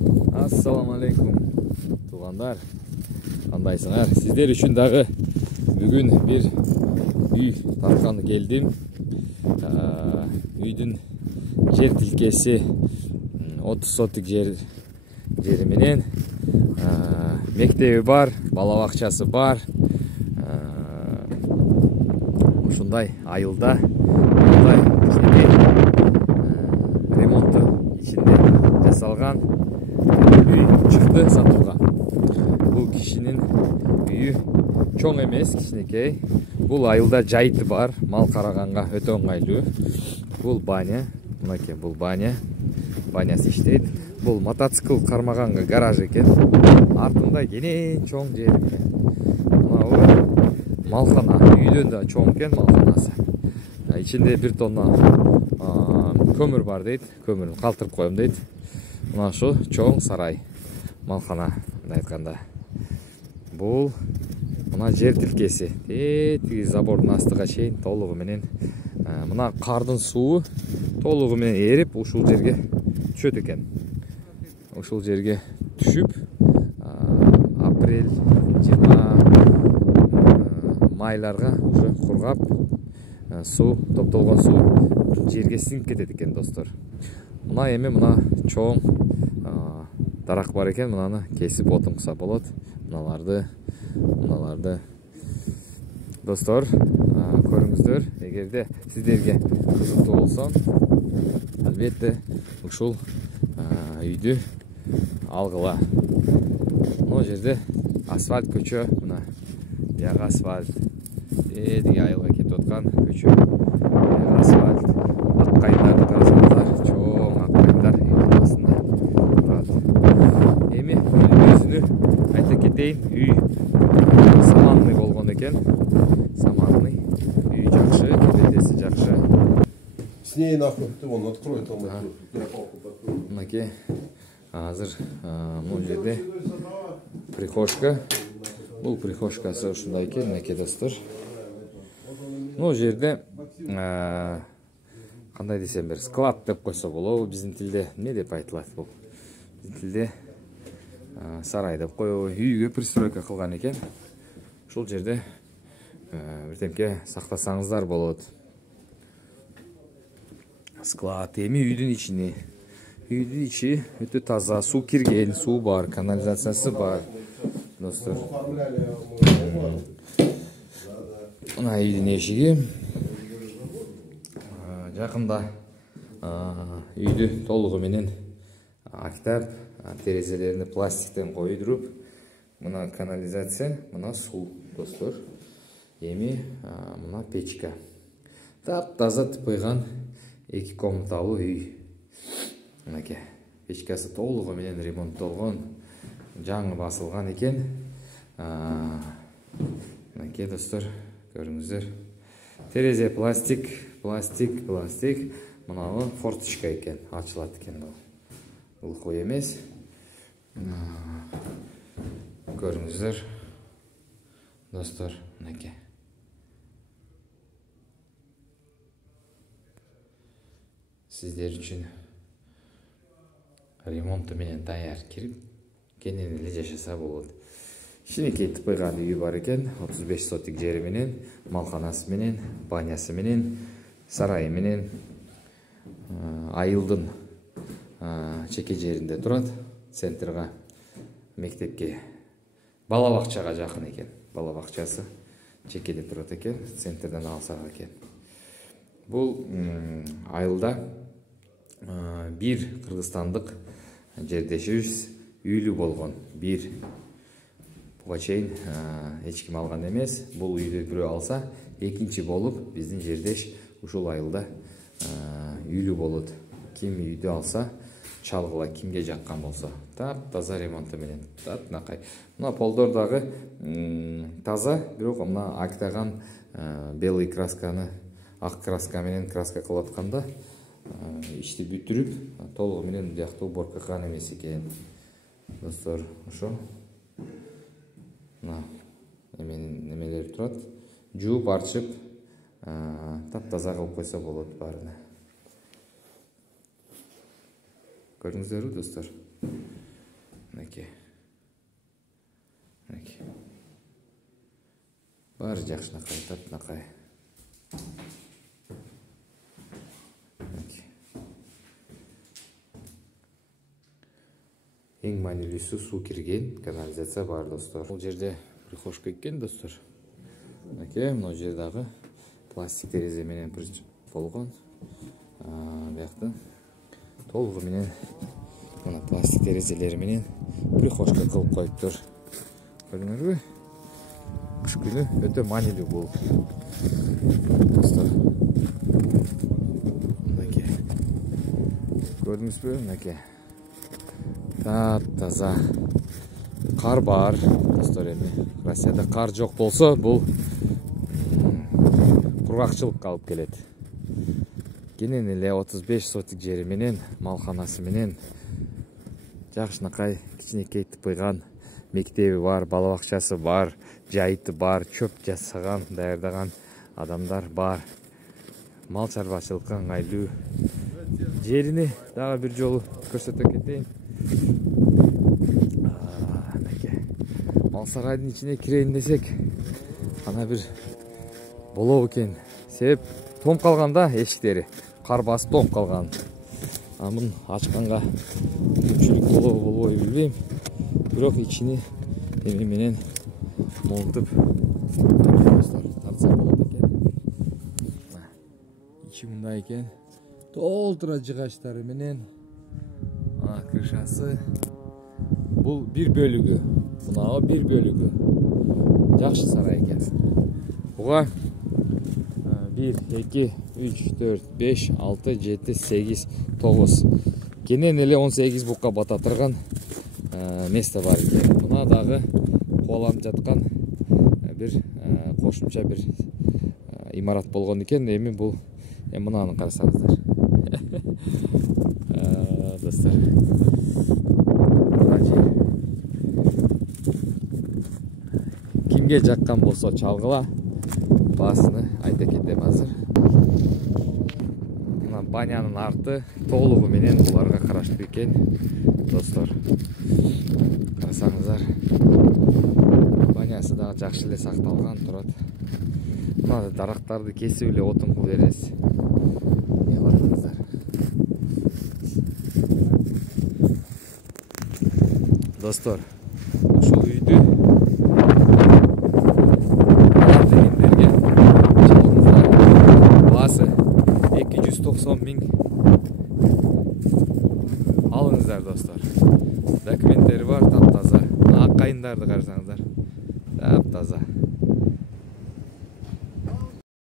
Assalamu alaikum туғандар, қандайсыңар? Сіздер үшін дағы бүгін бір үй тапқаны келдім. Үйдің жер тилкесі 30 сотық жері менен, мектеби бар, балабақшасы бар. Ушундай айылда ремонтты ичинде жасалган үй чыкты сатууга. Бул кишинин үйү чоң эмес, кичинекей. Бул айылда жайыты бар, мал караганга өтө оңайлуу. Бул баня, мынакей бул баня. Банясы иштейт. Бул мотоцикл кармаганга гараж экен. Артында кенен чоң жер экен. Малхана, үйдөн да чоң экен малханасы. Ичинде 1 тонна көмүр бар дейт, көмүрүн калтырып коем дейт. Мына шу чоң сарай, малхана айтканда. Бул мына жер тилкеси, тиги забордун астыга чейин толугу менен мына кардын суу толугу менен эрип ушул жерге түшөт экен. Ушул жерге түшүп апрель 20 майларга уже кургап суу, топтолгон суу жерге сиңип кетет экен достор. Мына эми мына чоң дарак бар экен, мынаны кесип отун кыса болот. Мыналарды достор көрүңүздөр. Эгерде сиздерге кызыктуу болсо, албетте ушул үйдү алгыла. Мына жерде асфальт көчө, мына бияга асфальт. Деги айылга кетип аткан көчө. Бияга асфальт. Аккайындарды карасаңыздар, чоң аккайындар үйдүн астында турат. Эми үйдүн өзүнү айта кетейин, үй саманный болгон экен. Саманный. Үй жакшы, кебетеси жакшы. С ней нахуй, ты вон открой там. Мынакей азыр бул жерде прихожка. Бул прихожкасы ушундай экен, мынакей достор. Бул жерде кандай десем бир склад деп койсо болобу, биздин тилде эмне деп айтылат бул? Биздин тилде сарай деп коебу, үйгө пристройка кылган экен. Ушул жерде бирдемке сактасаңыздар болот. Склад. Эми үйдүн ичи өтө таза, суу кирген, суу бар, канализациясы бар. Достор. Мына үйдүн эшиги. Жакында үйдү толугу менен актап, терезелерине пластиктен койдуруп, мына канализация, мына суу, достор. Эми мына печка. Таза тыпыйган 2 комнаталуу үй. Мынакей печкасы толугу менен ремонттолгон, жаңы басылган экен. Мынакей достор, көрүңүздөр. Терезе пластик. Мыналы форточка экен, ачылат экен бул. Улкуй эмес. Көрүңүздөр. Достор, мынакей. Сиздер үчүн ремонту менен даяр кирип, кенен эле жашаса болот. Кичинекей тыпыйган үйү бар экен, 35 сотик жери менен, малханасы менен, банясы менен, сарайы менен, айылдын чеке жеринде турат, центрга, мектепке, балабакчага жакын экен. Балабакчасы чекеде турат экен, центрден алсак экен. Бул айылда бир кыргызстандык жердешибиз үйлүү болгон. Бир буга чейин эч ким алган эмес. Бул үйдү бирөө алса, экинчи болуп биздин жердеш ушул айылда үйлүү болот. Ким үйдү алса, чалгыла кимге жаккан болсо. Таза ремонту менен. Таптынакай. Мына полдор дагы таза, бирок мына актаган белый красканы ак краска менен краска кылып атканда ишти бүтүрүп, толугу менен бияктуу уборка кылган эмес экен. Достор, ошо. Мына немелер турат. Жууп арчып, таптаза кылып койсо болот баарына. Көрдүңүздөрбү достор? Мінекей. Бары жақшынақай, татынақай. Ең мәнелісі су кірген, канализация бар, достар. Бұл жерде прихожка екен, достар. Мына жердағы пластик тереземенен болған. Бияқты толығы менен мына пластик терезелері менен прихожка қылып қойып тұр. Көрдіңіз бе? Қыш күні өте мәнелі бұл. Достар. Мінекей. Көрдіңіз бе? Мінекей. Тап-таза. Қар бар, достар, эми. Россияда қар жоқ болса, бұл құрғақшылық алып келеді. Кенен эле 35 сотик жери менен, малханасы менен жакшынакай кичинекей тыпыйган мектеби бар, бала бакчасы бар, жайыты бар, чөп жасаган, даярдаган адамдар бар. Мал чарбачылыкка ыңгайлуу жерини дагы бир жолу көрсөтө кетейин. Мал сарайдын ичине кирейин десек, ана бир болобу экен. Себеп том калганда эшиктери кар басып тоңуп калган. Амын ачканга мүмкүнчүлүк болобу болбойбу билбейм. Бирок ичини эми менен монтуп тартса болот экен. Ичи мындай экен. Толтура жыгачтары менен крышасы. Бул бир бөлүгү. Мынагы бир бөлүгү. Жакшы сарай экен. Буга 1, 2, 3, 4, 5, 6, 7, 8, 9. Кенен эле 18 букка бата турган место бар экен. Мына дагы кубаланып жаткан бир кошумча бир имарат болгон экен. Эми бул мынаны карасаңыздар. Достор. Кимге жаккан болсо чалгыла. Басыны айта кетем азыр. Мына банянын арты толугу менен буларга караштуу экен, достор. Карасаңыздар. Банясы дагы жакшы эле сакталган турат. Мына дарактарды кесип эле отун кылып беребиз. Мыйларыңыздар. Достор, ушул үйдү басы 290 миң алыңыздар, достор. Документтери бар, таптаза. Акайындарды карасаңыздар. Таптаза.